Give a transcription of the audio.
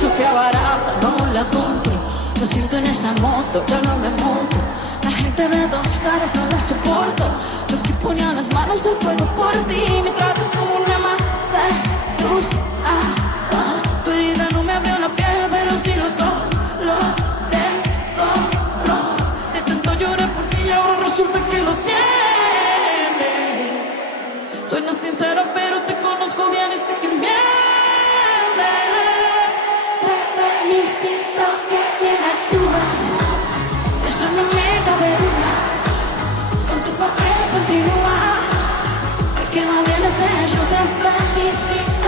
Sofía barata, no la compro. Lo siento en esa moto, ya no me monto. La gente de dos caras no la soporto. Yo que ponía las manos al fuego por ti. Me tratas como una más de tus ojos. Tu herida no me abrió la piel, pero sí los ojos. Los tengo rojos. De tanto lloré por ti y ahora resulta que lo sientes. Suena sincero, pero te conozco bien y sé que mientes. Felicito que bien actúas. Eso no me cabe duda. Con tu papel continúa. Hay que más bien hacer. Yo te felicito